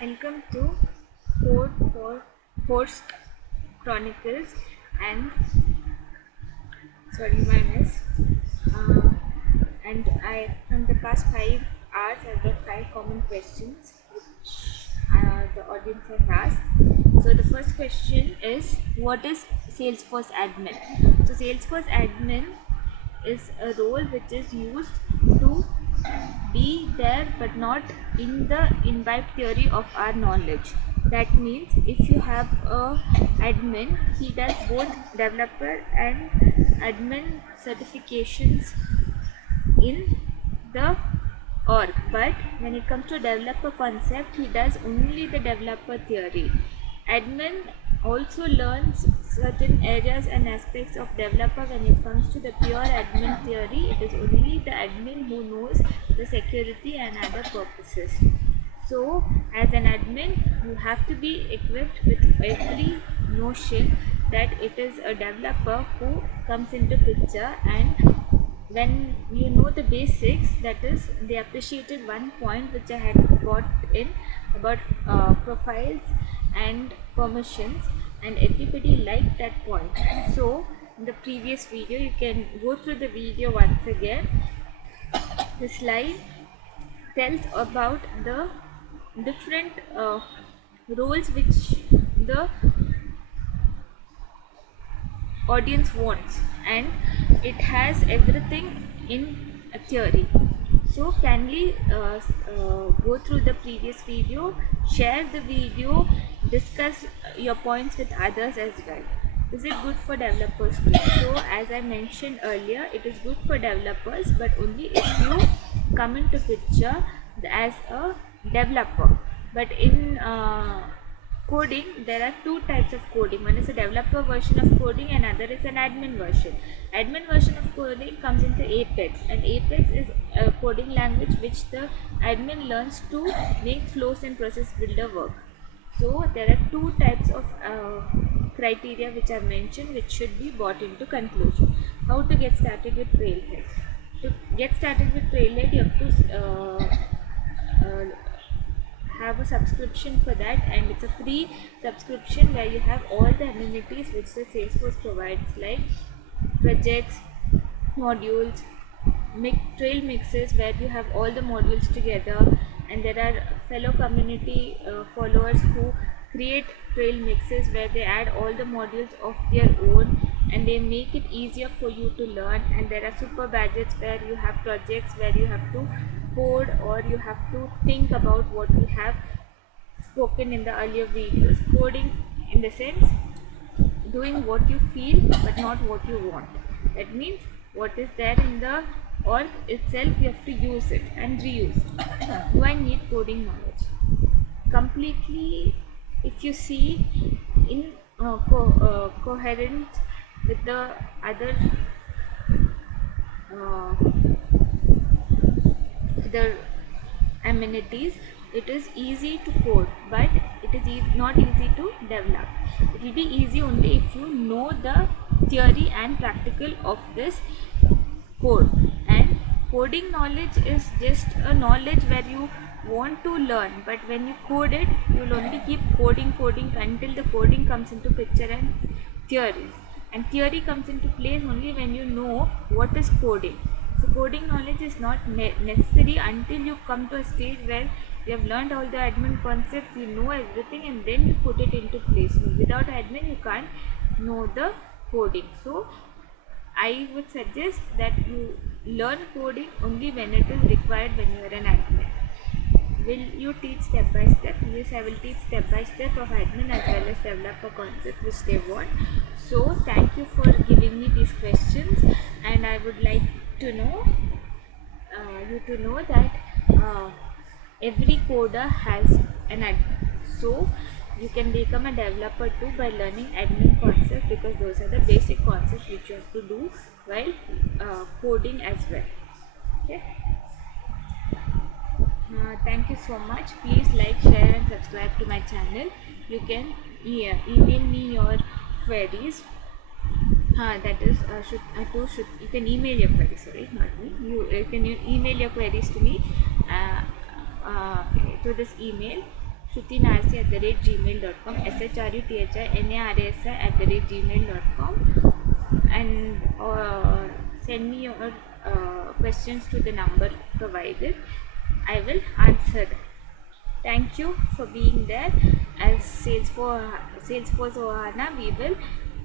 Welcome to Code for Horse Chronicles and my mess. Uh, and I from the past 5 hours I've got 5 common questions which the audience has asked. So the first question is, what is Salesforce admin? So Salesforce admin is a role which is used to be there but not in the imbibed theory of our knowledge. That means if you have a admin, he does both developer and admin certifications in the org, but when it comes to developer concept, he does only the developer theory. Admin also learns certain areas and aspects of developer. When it comes to the pure admin theory, it is only the admin who knows the security and other purposes. So as an admin, you have to be equipped with every notion that it is a developer who comes into picture. And when you know the basics, that is, they appreciated one point which I had got in about profiles and permissions, and everybody liked that point. So in the previous video, you can go through the video once again. The slide tells about the different roles which the audience wants, and it has everything in a theory. So can we go through the previous video, share the video, discuss your points with others as well. Is it good for developers too? So as I mentioned earlier, it is good for developers, but only if you come into picture as a developer. But in coding, there are two types of coding. One is a developer version of coding and other is an admin version. Admin version of coding comes into Apex, and Apex is a coding language which the admin learns to make flows and process builder work. So there are two types of criteria which are mentioned, which should be brought into conclusion. How to get started with Trailhead? To get started with Trailhead, you have to have a subscription for that, and it's a free subscription where you have all the amenities which the Salesforce provides, like projects, modules, trail mixes where you have all the modules together, and there are fellow community followers who create trail mixes where they add all the modules of their own and they make it easier for you to learn. And there are super badges where you have projects where you have to code or you have to think about what we have spoken in the earlier videos. Coding in the sense doing what you feel but not what you want. That means what is there in the org itself, you have to use it and reuse. Do I need coding knowledge? Completely, if you see in coherent with the other the amenities, it is easy to code, but it is not easy to develop. It will be easy only if you know the theory and practical of this code. And coding knowledge is just a knowledge where you want to learn, but when you code it, you will only keep coding until the coding comes into picture and theory. And theory comes into place only when you know what is coding. So coding knowledge is not necessary until you come to a stage where you have learned all the admin concepts, you know everything, and then you put it into place. Without admin, you can't know the coding. So I would suggest that you learn coding only when it is required, when you are an admin. Will you teach step by step? Yes, I will teach step by step of admin as well as developer concept which they want. So thank you for giving me these questions, and I would like to know you to know that every coder has an admin. So you can become a developer too by learning admin concepts, because those are the basic concepts which you have to do while coding as well. Okay. Thank you so much. Please like, share and subscribe to my channel. You can email me your queries. That is you can email your queries, sorry, not me. You can email your queries to me to this email. shrutinarsi@gmail.com, shruthinarsi@gmail.com, and send me your questions to the number provided. I will answer them. Thank you for being there. As Salesforce Ohana, we will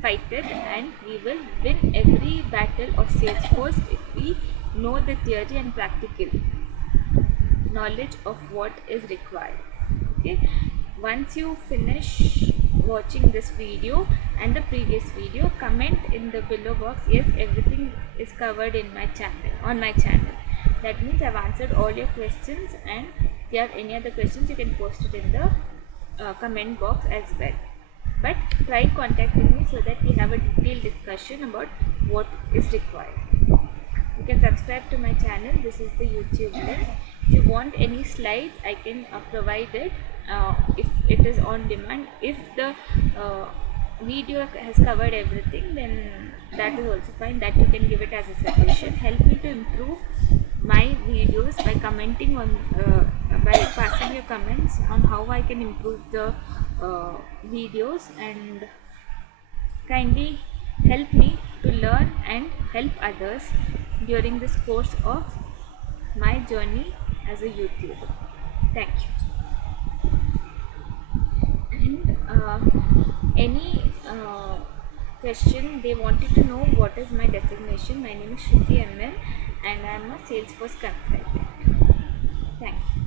fight it and we will win every battle of Salesforce if we know the theory and practical knowledge of what is required. Okay, once you finish watching this video and the previous video, comment in the below box, yes, everything is covered in my channel, on my channel. That means I've answered all your questions, and if you have any other questions, you can post it in the comment box as well. But try contacting me so that we have a detailed discussion about what is required. You can subscribe to my channel. This is the YouTube link. If you want any slides, I can provide it if it is on demand. If the video has covered everything, then that is also fine. That you can give it as a suggestion. Help me to improve my videos by commenting on by passing your comments on how I can improve the videos, and kindly help me to learn and help others during this course of my journey as a YouTuber. Thank you. And any question they wanted to know, what is my designation? My name is Shruti ML and I am a Salesforce consultant. Thank you.